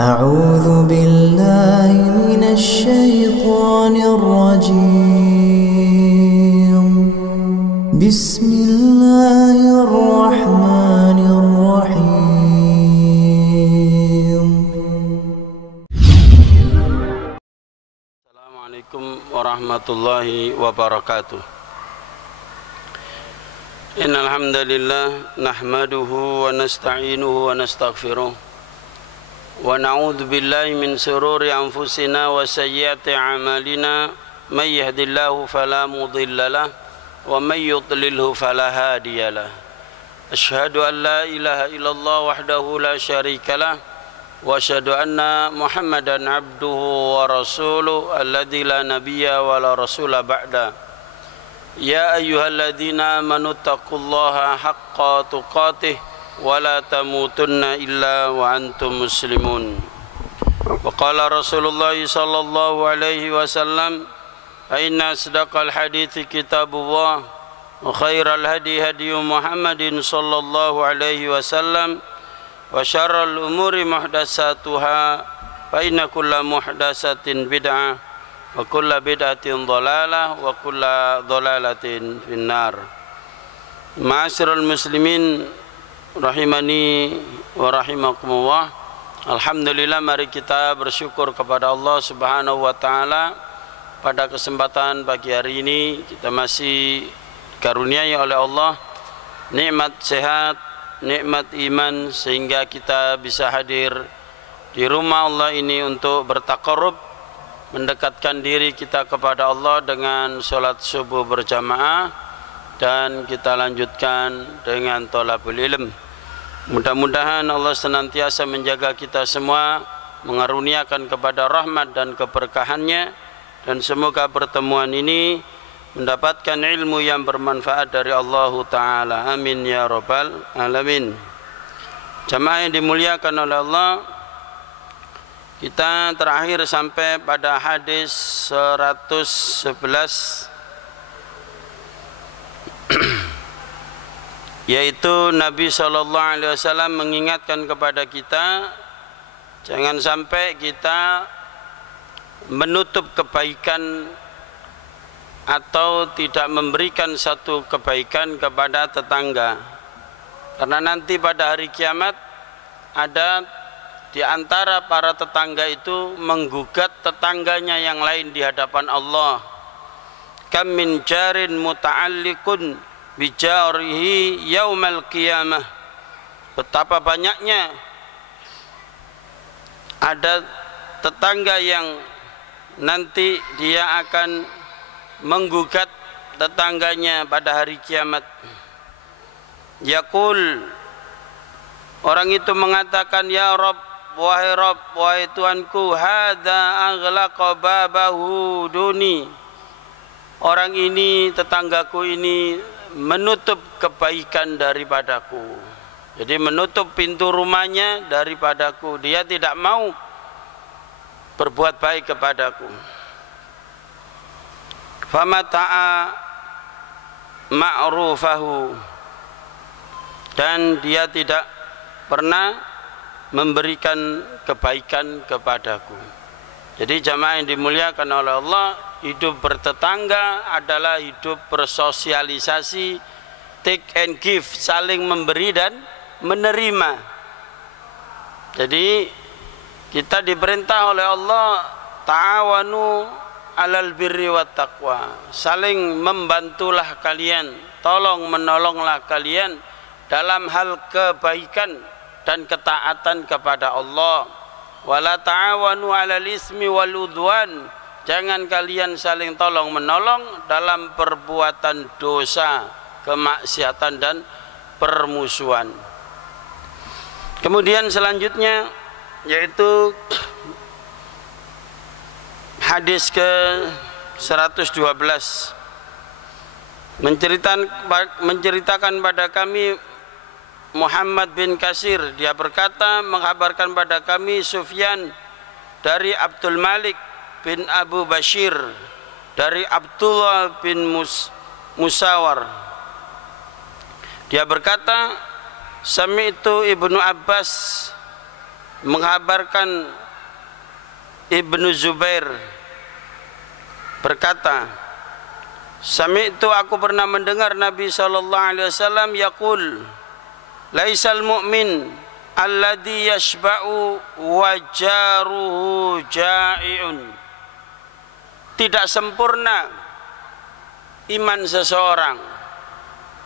أعوذ بالله من الشيطان الرجيم بسم الله الرحمن الرحيم السلام عليكم ورحمة الله وبركاته إن الحمد لله نحمده ونستعينه ونستغفره ونعوذ بالله من شرور أنفسنا وسيئات أعمالنا من يهد الله فلا مضل له ومن يضلله فلا هادي له أشهد أن لا إله إلا الله وحده لا شريك له وأشهد أن محمدا عبده ورسوله الذي لا نبي ولا رسول بعده يا أيها الذين آمنوا اتقوا الله حق تقاته ولا تموتن إلا وأنتم مسلمون وقال رسول الله صلى الله عليه وسلم فإن أصدق الحديث كتاب الله وخير الهدي هدي محمد صلى الله عليه وسلم وشر الأمور محدثاتها فإن كل محدثة بدعة وكل بدعة ضلالة وكل ضلالة في النار. Ma'asyiral muslimin rahimani wa rahimakumullah. Alhamdulillah, mari kita bersyukur kepada Allah Subhanahu wa taala. Pada kesempatan pagi hari ini kita masih dikaruniai oleh Allah nikmat sehat, nikmat iman, sehingga kita bisa hadir di rumah Allah ini untuk bertaqarrub, mendekatkan diri kita kepada Allah dengan sholat subuh berjamaah, dan kita lanjutkan dengan thalabul ilm. Mudah-mudahan Allah senantiasa menjaga kita semua, mengaruniakan kepada rahmat dan keberkahannya, dan semoga pertemuan ini mendapatkan ilmu yang bermanfaat dari Allah Ta'ala. Amin ya rabbal alamin. Jamaah yang dimuliakan oleh Allah, kita terakhir sampai pada hadis 111, yaitu Nabi SAW mengingatkan kepada kita jangan sampai kita menutup kebaikan atau tidak memberikan satu kebaikan kepada tetangga, karena nanti pada hari kiamat ada di antara para tetangga itu menggugat tetangganya yang lain di hadapan Allah. Kam min jarin muta'alliqun bijarihi yaumal qiyamah. Betapa banyaknya ada tetangga yang nanti dia akan menggugat tetangganya pada hari kiamat. Yaqul, orang itu mengatakan, ya Rabb, wahai Rabb, wahai Tuanku, hadza aghlaqa babahu duni. Orang ini, tetanggaku ini menutup kebaikan daripadaku. Jadi menutup pintu rumahnya daripadaku. Dia tidak mau berbuat baik kepadaku. Famata'a ma'rufahu, dan dia tidak pernah memberikan kebaikan kepadaku. Jadi jamaah yang dimuliakan oleh Allah, hidup bertetangga adalah hidup bersosialisasi, take and give, saling memberi dan menerima. Jadi kita diperintah oleh Allah, ta'awanu alal birri wat taqwa, saling membantulah kalian, tolong menolonglah kalian dalam hal kebaikan dan ketaatan kepada Allah. Wala ta'awanu 'alal ismi wal udwan, jangan kalian saling tolong menolong dalam perbuatan dosa, kemaksiatan dan permusuhan. Kemudian selanjutnya yaitu hadis ke 112, menceritakan pada kami Muhammad bin Kasir, dia berkata, menghabarkan pada kami Sufyan dari Abdul Malik bin Abu Bashir dari Abdullah bin Musawar. Dia berkata, sami'tu Ibnu Abbas menghabarkan Ibnu Zubair berkata, sami'tu, aku pernah mendengar Nabi sallallahu alaihi wasallam yaqul, laisal mu'min alladhi yashba'u wa jaruhu ja'iun. Tidak sempurna iman seseorang.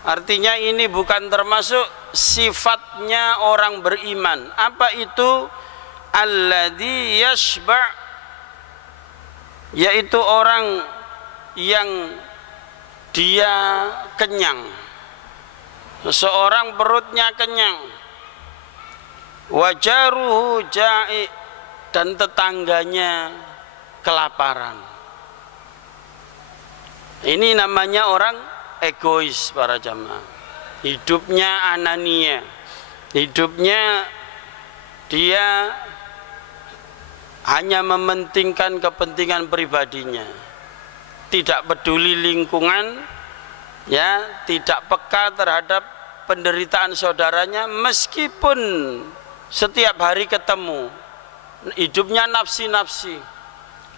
Artinya ini bukan termasuk sifatnya orang beriman. Apa itu? Alladhi yashba', yaitu orang yang dia kenyang. Seseorang perutnya kenyang. Wajaruhu ja'i, dan tetangganya kelaparan. Ini namanya orang egois para jamaah. Hidupnya anania. Hidupnya dia hanya mementingkan kepentingan pribadinya. Tidak peduli lingkungan, ya, tidak peka terhadap penderitaan saudaranya, meskipun setiap hari ketemu. Hidupnya nafsi-nafsi,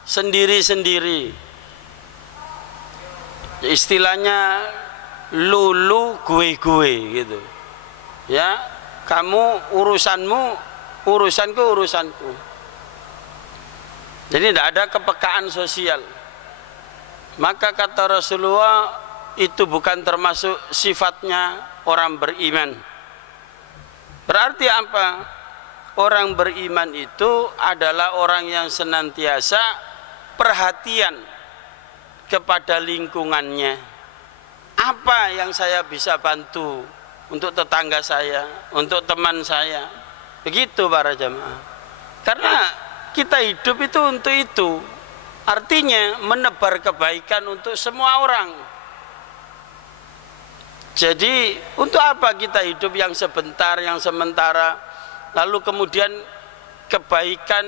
sendiri-sendiri. Istilahnya lulu gue-gue gitu. Ya, kamu urusanmu, urusanku urusanku. Jadi tidak ada kepekaan sosial. Maka kata Rasulullah, itu bukan termasuk sifatnya orang beriman. Berarti apa? Orang beriman itu adalah orang yang senantiasa perhatian kepada lingkungannya. Apa yang saya bisa bantu untuk tetangga saya, untuk teman saya. Begitu para jamaah. Karena kita hidup itu untuk itu. Artinya menebar kebaikan untuk semua orang. Jadi untuk apa kita hidup yang sebentar, yang sementara, lalu kemudian kebaikan,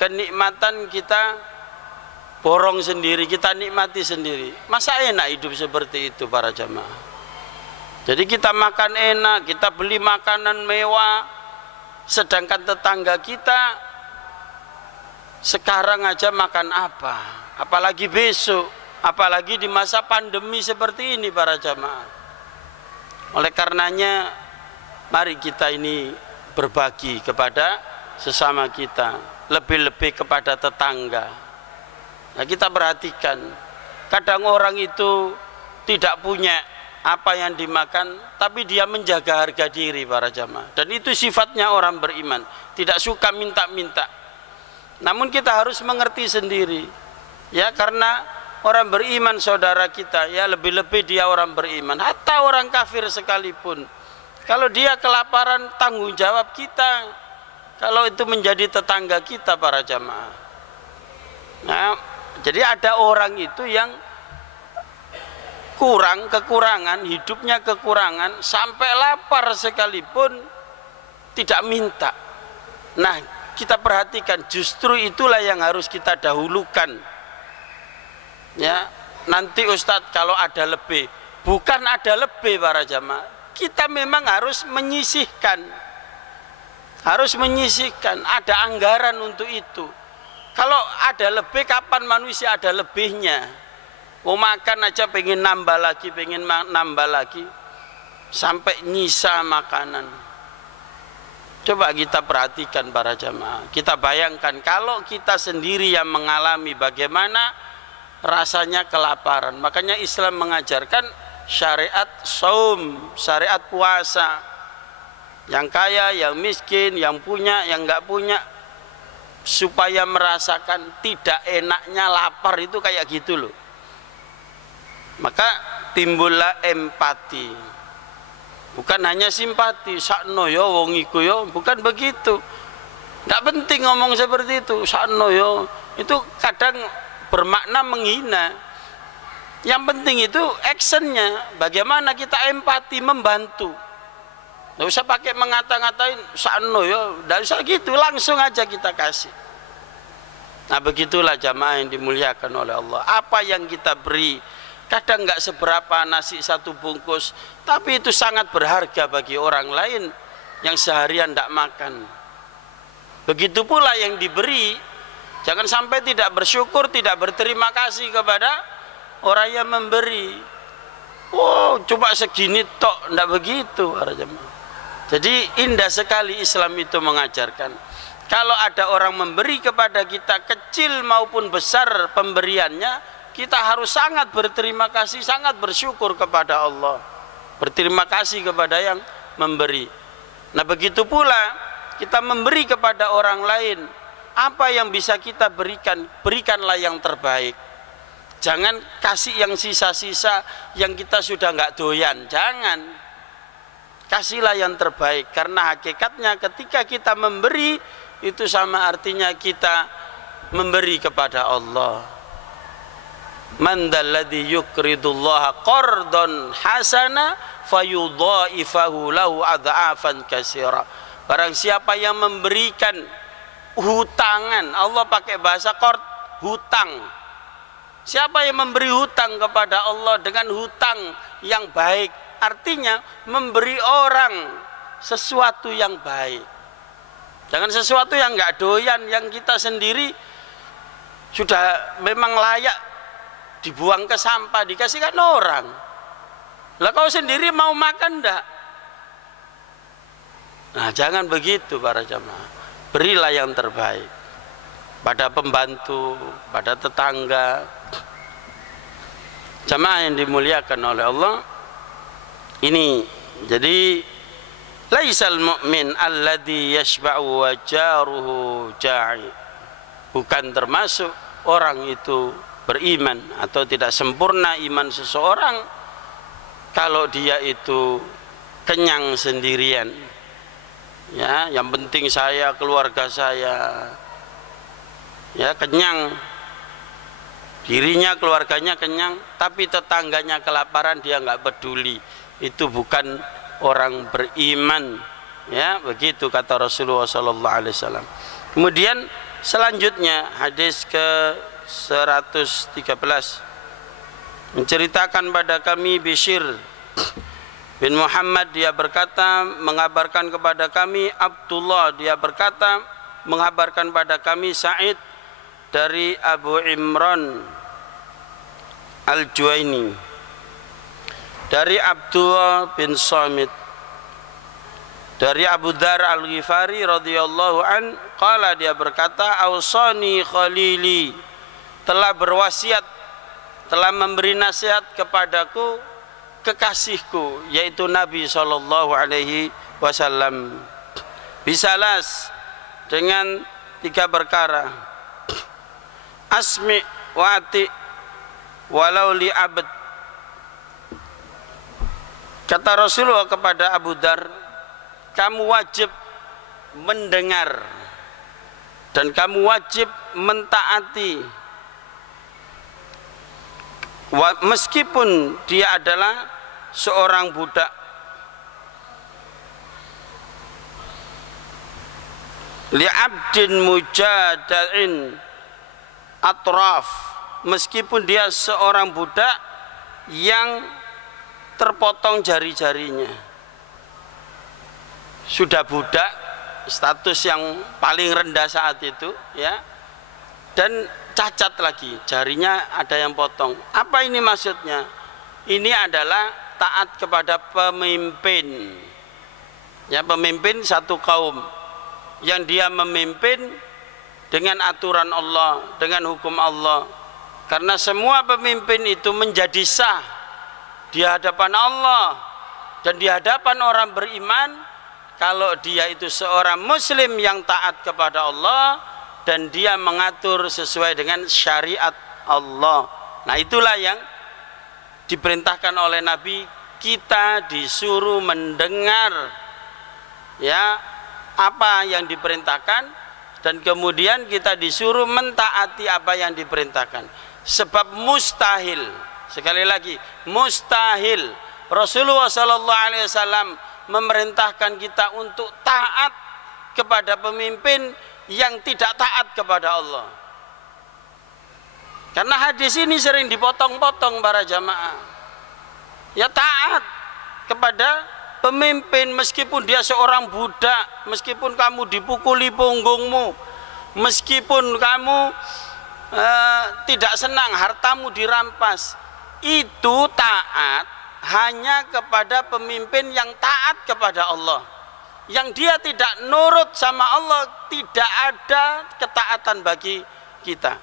kenikmatan kita borong sendiri, kita nikmati sendiri. Masa enak hidup seperti itu para jamaah? Jadi kita makan enak, kita beli makanan mewah, sedangkan tetangga kita sekarang aja makan apa? Apalagi besok, apalagi di masa pandemi seperti ini para jamaah. Oleh karenanya mari kita ini berbagi kepada sesama kita, lebih-lebih kepada tetangga. Nah, kita perhatikan, kadang orang itu tidak punya apa yang dimakan, tapi dia menjaga harga diri para jamaah. Dan itu sifatnya orang beriman, tidak suka minta-minta. Namun kita harus mengerti sendiri, ya, karena orang beriman saudara kita, ya, lebih-lebih dia orang beriman. Hatta orang kafir sekalipun, kalau dia kelaparan, tanggung jawab kita. Kalau itu menjadi tetangga kita para jamaah. Nah, jadi ada orang itu yang kekurangan, hidupnya kekurangan, sampai lapar sekalipun tidak minta. Nah, kita perhatikan, justru itulah yang harus kita dahulukan. Ya, nanti Ustadz kalau ada lebih, bukan ada lebih para jamaah. Kita memang harus menyisihkan. Harus menyisihkan, ada anggaran untuk itu. Kalau ada lebih, kapan manusia ada lebihnya? Mau makan aja pengen nambah lagi, pengen nambah lagi, sampai nyisa makanan. Coba kita perhatikan para jamaah. Kita bayangkan kalau kita sendiri yang mengalami bagaimana rasanya kelaparan. Makanya Islam mengajarkan syariat saum, syariat puasa. Yang kaya, yang miskin, yang punya, yang enggak punya, supaya merasakan tidak enaknya lapar itu kayak gitu loh. Maka timbullah empati. Bukan hanya simpati, sakno yo wong iku yo, bukan begitu. Tidak penting ngomong seperti itu, sakno yo. Itu kadang bermakna menghina. Yang penting itu actionnya, bagaimana kita empati membantu. Tidak usah pakai mengata-ngatain sakno yo, tidak usah gitu, langsung aja kita kasih. Nah, begitulah jamaah yang dimuliakan oleh Allah. Apa yang kita beri, kadang nggak seberapa, nasi satu bungkus, tapi itu sangat berharga bagi orang lain yang seharian tidak makan. Begitu pula yang diberi, jangan sampai tidak bersyukur, tidak berterima kasih kepada orang yang memberi. Oh, coba segini tok, enggak begitu para jemaah. Jadi indah sekali Islam itu mengajarkan. Kalau ada orang memberi kepada kita, kecil maupun besar pemberiannya, kita harus sangat berterima kasih, sangat bersyukur kepada Allah. Berterima kasih kepada yang memberi. Nah, begitu pula kita memberi kepada orang lain, apa yang bisa kita berikan, berikanlah yang terbaik. Jangan kasih yang sisa-sisa yang kita sudah nggak doyan. Jangan. Kasihlah yang terbaik. Karena hakikatnya ketika kita memberi, itu sama artinya kita memberi kepada Allah. Man dalladzi yuqridullaha qardon hasana fayudhaifahu lahu adha'afan katsira. Barang siapa yang memberikan hutangan, Allah pakai bahasa qard, hutang. Siapa yang memberi hutang kepada Allah dengan hutang yang baik, artinya memberi orang sesuatu yang baik. Jangan sesuatu yang nggak doyan, yang kita sendiri sudah memang layak dibuang ke sampah, dikasihkan orang. Lah kau sendiri mau makan enggak? Nah, jangan begitu para jamaah. Berilah yang terbaik pada pembantu, pada tetangga. Jamaah yang dimuliakan oleh Allah, ini jadi laisal mu'min alladhi yashba'u wa jaruhu ja'i. Bukan termasuk orang itu beriman atau tidak sempurna iman seseorang kalau dia itu kenyang sendirian. Ya, yang penting saya, keluarga saya, ya kenyang, dirinya, keluarganya kenyang, tapi tetangganya kelaparan dia nggak peduli. Itu bukan orang beriman. Ya, begitu kata Rasulullah SAW. Kemudian selanjutnya hadis ke 113 menceritakan pada kami Bishr bin Muhammad, dia berkata mengabarkan kepada kami Abdullah, dia berkata mengabarkan pada kami Sa'id dari Abu Imran Al-Juwaini dari Abdullah bin Samit dari Abu Dzar Al-Ghifari radhiyallahu an, qala, dia berkata ausani khalili, telah berwasiat, telah memberi nasihat kepadaku kekasihku, yaitu Nabi sallallahu alaihi wasallam, bisalas, dengan 3 perkara. Asmi wa ati walau li abd. Kata Rasulullah kepada Abu Dzar, kamu wajib mendengar dan kamu wajib mentaati meskipun dia adalah seorang budak. Li'abdin mujadain atraf, meskipun dia seorang budak yang terpotong jari-jarinya, sudah budak, status yang paling rendah saat itu, ya, dan cacat lagi, jarinya ada yang potong. Apa ini maksudnya? Ini adalah taat kepada pemimpin. Ya, pemimpin satu kaum yang dia memimpin dengan aturan Allah, dengan hukum Allah. Karena semua pemimpin itu menjadi sah di hadapan Allah dan di hadapan orang beriman kalau dia itu seorang muslim yang taat kepada Allah dan dia mengatur sesuai dengan syariat Allah. Nah, itulah yang diperintahkan oleh Nabi, kita disuruh mendengar ya apa yang diperintahkan dan kemudian kita disuruh mentaati apa yang diperintahkan. Sebab mustahil, sekali lagi mustahil, Rasulullah SAW memerintahkan kita untuk taat kepada pemimpin yang tidak taat kepada Allah. Karena hadis ini sering dipotong-potong para jamaah. Ya, taat kepada pemimpin, meskipun dia seorang budak, meskipun kamu dipukuli punggungmu, meskipun kamu tidak senang hartamu dirampas, itu taat hanya kepada pemimpin yang taat kepada Allah. Yang dia tidak nurut sama Allah, tidak ada ketaatan bagi kita.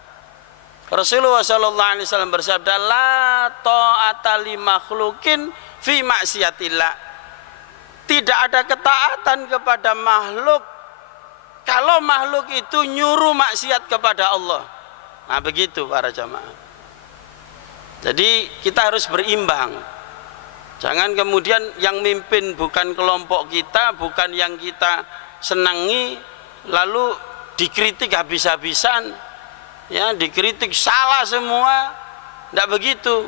Rasulullah SAW bersabda, la ta'ata li makhlukin fi maksiatillah. Tidak ada ketaatan kepada makhluk kalau makhluk itu nyuruh maksiat kepada Allah. Nah begitu para jamaah. Jadi kita harus berimbang. Jangan kemudian yang mimpin bukan kelompok kita, bukan yang kita senangi, lalu dikritik habis-habisan, ya, dikritik salah semua. Tidak begitu.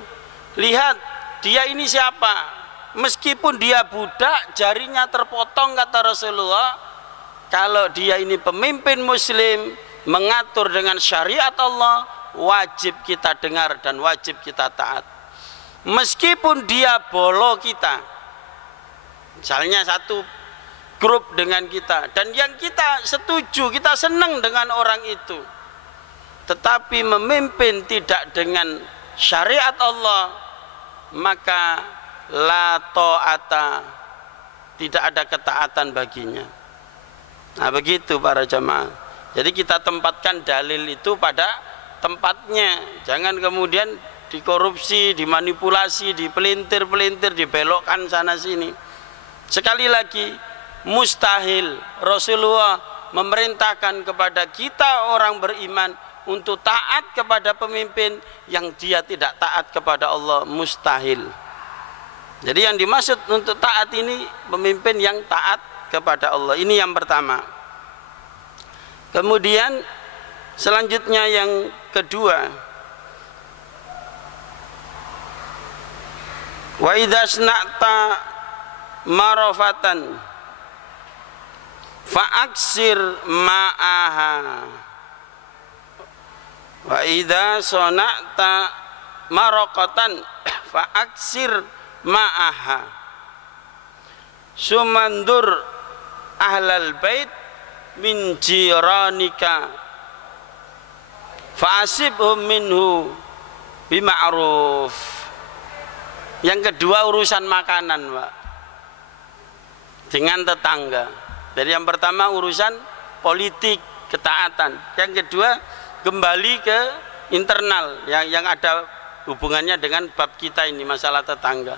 Lihat dia ini siapa? Meskipun dia budak, jarinya terpotong, kata Rasulullah. Kalau dia ini pemimpin muslim, mengatur dengan syariat Allah, wajib kita dengar dan wajib kita taat. Meskipun dia bolo kita, misalnya satu grup dengan kita, dan yang kita setuju, kita senang dengan orang itu, tetapi memimpin tidak dengan syariat Allah, maka la ta'ata, tidak ada ketaatan baginya. Nah begitu para jamaah. Jadi kita tempatkan dalil itu pada tempatnya. Jangan kemudian dikorupsi, dimanipulasi, dipelintir-pelintir, dibelokkan sana sini. Sekali lagi, mustahil Rasulullah memerintahkan kepada kita orang beriman untuk taat kepada pemimpin yang dia tidak taat kepada Allah. Mustahil. Jadi yang dimaksud untuk taat ini pemimpin yang taat kepada Allah. Ini yang pertama. Kemudian selanjutnya yang kedua, wa idza sna'ta marafatan fa aksir ma'aha. Wa idza sana'ta maraqatan fa aksir ma'aha. Sumandur ahlal bait min jiranika fa asibhum minhu bima'ruf. Yang kedua urusan makanan, Pak, dengan tetangga. Jadi yang pertama urusan politik, ketaatan. Yang kedua kembali ke internal yang ada hubungannya dengan bab kita ini, masalah tetangga.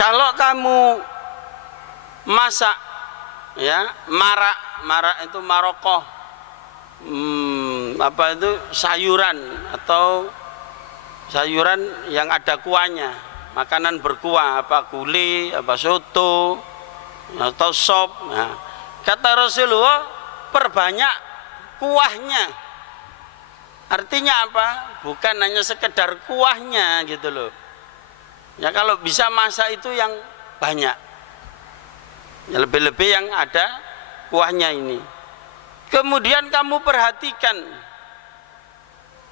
Kalau kamu masak, ya, marak itu marokoh, apa itu sayuran atau sayuran yang ada kuahnya, makanan berkuah, apa gulai, apa soto atau sop. Nah, kata Rasulullah, perbanyak kuahnya. Artinya apa? Bukan hanya sekedar kuahnya gitu loh. Ya kalau bisa masak itu yang banyak. Ya lebih-lebih yang ada kuahnya ini. Kemudian kamu perhatikan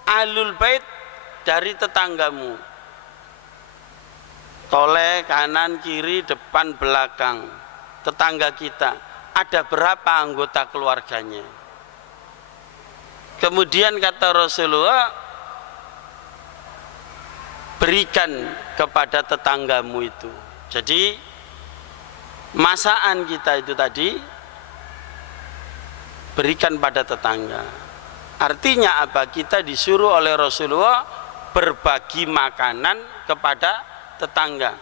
ahlul bait dari tetanggamu. Toleh, kanan, kiri, depan, belakang. Tetangga kita, ada berapa anggota keluarganya? Kemudian kata Rasulullah, berikan kepada tetanggamu itu. Jadi masakan kita itu tadi berikan pada tetangga. Artinya apa? Kita disuruh oleh Rasulullah berbagi makanan kepada tetangga.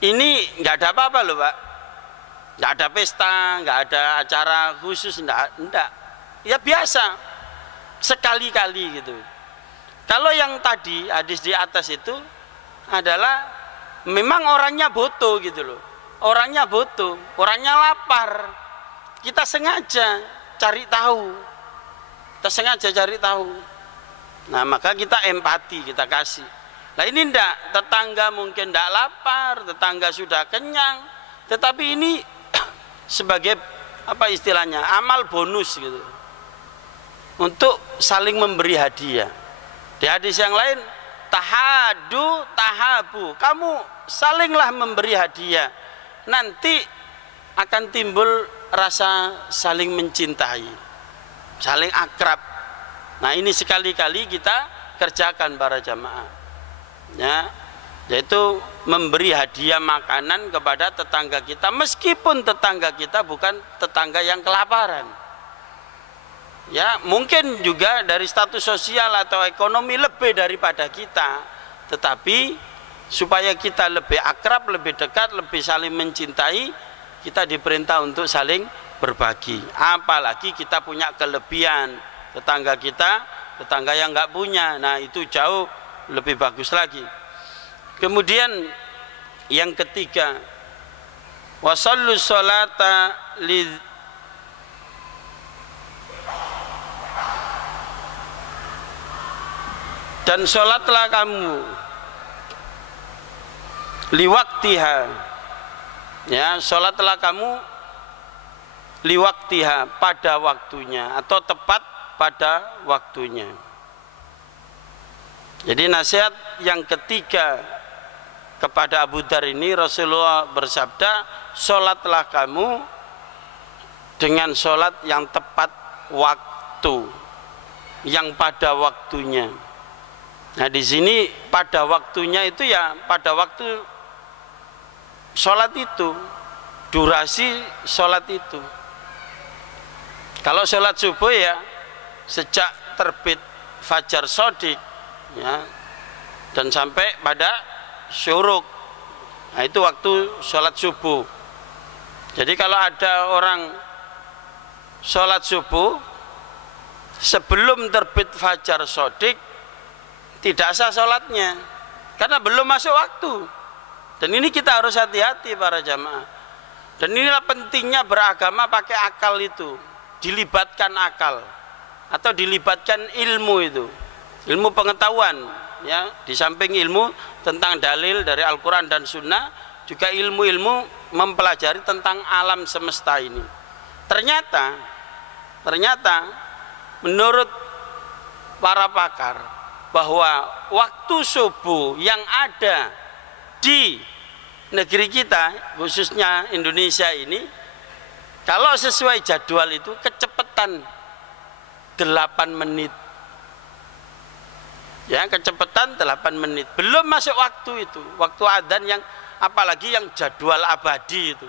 Ini nggak ada apa-apa loh, Pak. Nggak ada pesta, nggak ada acara khusus, enggak. Ya biasa, sekali-kali gitu. Kalau yang tadi hadis di atas itu adalah memang orangnya butuh gitu loh. Orangnya butuh, orangnya lapar. Kita sengaja cari tahu. Kita sengaja cari tahu. Nah, maka kita empati, kita kasih. Nah, ini enggak, tetangga mungkin enggak lapar, tetangga sudah kenyang, tetapi ini sebagai apa istilahnya? Amal bonus gitu. Untuk saling memberi hadiah. Di hadis yang lain, tahadu tahabu, kamu salinglah memberi hadiah, nanti akan timbul rasa saling mencintai, saling akrab. Nah ini sekali-kali kita kerjakan para jamaah, ya, yaitu memberi hadiah makanan kepada tetangga kita, meskipun tetangga kita bukan tetangga yang kelaparan. Ya, mungkin juga dari status sosial atau ekonomi lebih daripada kita, tetapi supaya kita lebih akrab, lebih dekat, lebih saling mencintai, kita diperintah untuk saling berbagi. Apalagi kita punya kelebihan, tetangga kita, tetangga yang nggak punya, nah itu jauh lebih bagus lagi. Kemudian yang ketiga, wasallu sholata dan sholatlah kamu liwaktiha, ya, sholatlah kamu liwaktiha, pada waktunya atau tepat pada waktunya. Jadi nasihat yang ketiga kepada Abu Dzar ini, Rasulullah bersabda, sholatlah kamu dengan sholat yang tepat waktu, yang pada waktunya. Nah di sini pada waktunya itu ya pada waktu sholat itu, durasi sholat itu. Kalau sholat subuh ya sejak terbit fajar shodiq, ya, dan sampai pada syuruk, nah itu waktu sholat subuh. Jadi kalau ada orang sholat subuh sebelum terbit fajar shodiq, tidak sah sholatnya karena belum masuk waktu. Dan ini kita harus hati-hati para jamaah. Dan inilah pentingnya beragama pakai akal itu, dilibatkan akal atau dilibatkan ilmu itu, ilmu pengetahuan, ya, di samping ilmu tentang dalil dari Al-Quran dan Sunnah, juga ilmu-ilmu mempelajari tentang alam semesta ini. Ternyata menurut para pakar bahwa waktu subuh yang ada di negeri kita, khususnya Indonesia ini, kalau sesuai jadwal itu kecepatan 8 menit, ya, kecepatan 8 menit, belum masuk waktu itu, waktu adzan yang apalagi yang jadwal abadi itu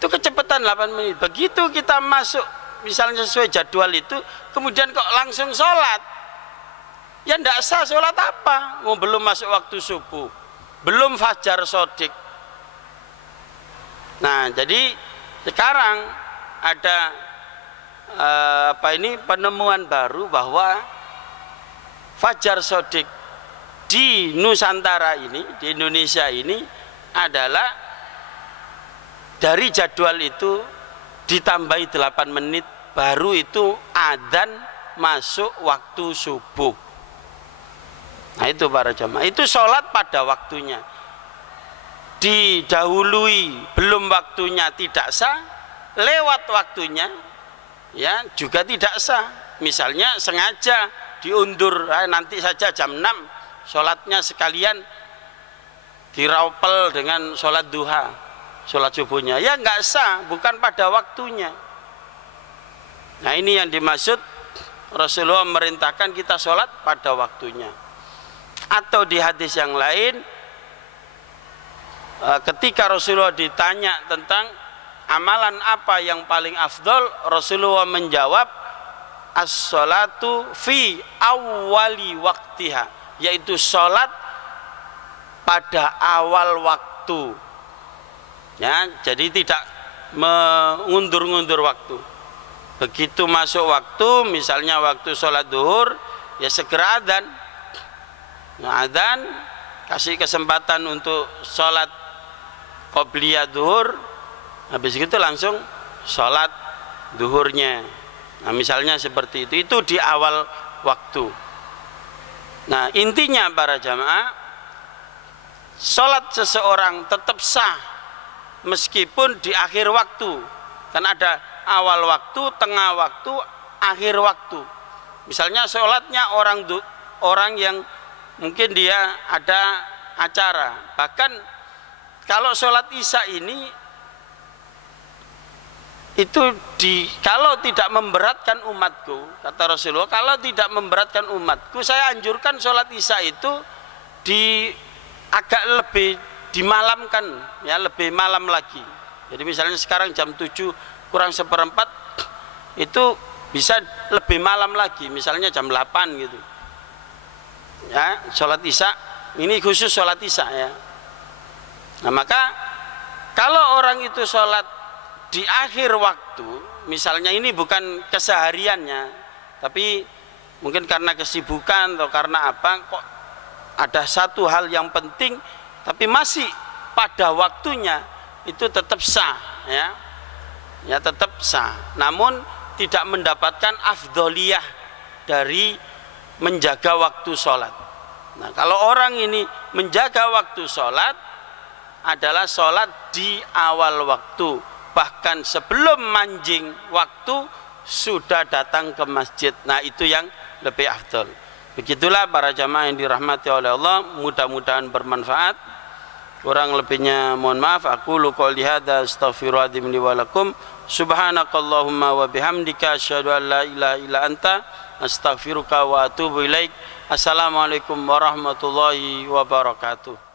kecepatan 8 menit. Begitu kita masuk misalnya sesuai jadwal itu, kemudian kok langsung sholat, ya tidak sah. Sholat apa? Belum masuk waktu subuh, belum fajar shodiq. Nah jadi sekarang ada penemuan baru bahwa fajar shodiq di Nusantara ini, di Indonesia ini adalah dari jadwal itu ditambahi 8 menit, baru itu adzan masuk waktu subuh. Nah itu para jamaah, itu sholat pada waktunya. Didahului belum waktunya tidak sah, lewat waktunya ya juga tidak sah. Misalnya sengaja diundur, nanti saja jam 6 sholatnya sekalian diraupel dengan sholat duha, sholat subuhnya, ya nggak sah, bukan pada waktunya. Nah ini yang dimaksud Rasulullah merintahkan kita sholat pada waktunya. Atau di hadis yang lain, ketika Rasulullah ditanya tentang amalan apa yang paling afdol, Rasulullah menjawab as-sholatu fi awwali waktiha, yaitu sholat pada awal waktu, ya, jadi tidak mengundur-undur waktu. Begitu masuk waktu, misalnya waktu sholat duhur, ya segera adzan. Nah, adzan kasih kesempatan untuk sholat qobliyah duhur, habis itu langsung sholat duhurnya. Nah misalnya seperti itu di awal waktu. Nah intinya para jamaah, sholat seseorang tetap sah meskipun di akhir waktu. Kan ada awal waktu, tengah waktu, akhir waktu. Misalnya sholatnya orang yang mungkin dia ada acara. Bahkan kalau sholat isya ini itu kalau tidak memberatkan umatku, kata Rasulullah, kalau tidak memberatkan umatku, saya anjurkan sholat isya itu agak lebih dimalamkan, ya, lebih malam lagi. Jadi misalnya sekarang jam 7 kurang seperempat, itu bisa lebih malam lagi, misalnya jam 8 gitu. Ya, sholat isya ini khusus sholat isya ya. Nah, maka kalau orang itu sholat di akhir waktu, misalnya ini bukan kesehariannya, tapi mungkin karena kesibukan atau karena apa, kok ada satu hal yang penting, tapi masih pada waktunya, itu tetap sah, ya tetap sah. Namun tidak mendapatkan afdholiyah dari menjaga waktu sholat. Nah, kalau orang ini menjaga waktu sholat adalah sholat di awal waktu, bahkan sebelum manjing waktu sudah datang ke masjid. Nah, itu yang lebih afdol. Begitulah para jamaah yang dirahmati oleh Allah, mudah-mudahan bermanfaat. Kurang lebihnya mohon maaf. Aku qouli hadza astaghfirullahaladzim li wa lakum. Subhanakallahumma wa bihamdika asyhadu an la ilaha illa anta astaghfiruka wa atubu ilaik. Assalamualaikum warahmatullahi wabarakatuh.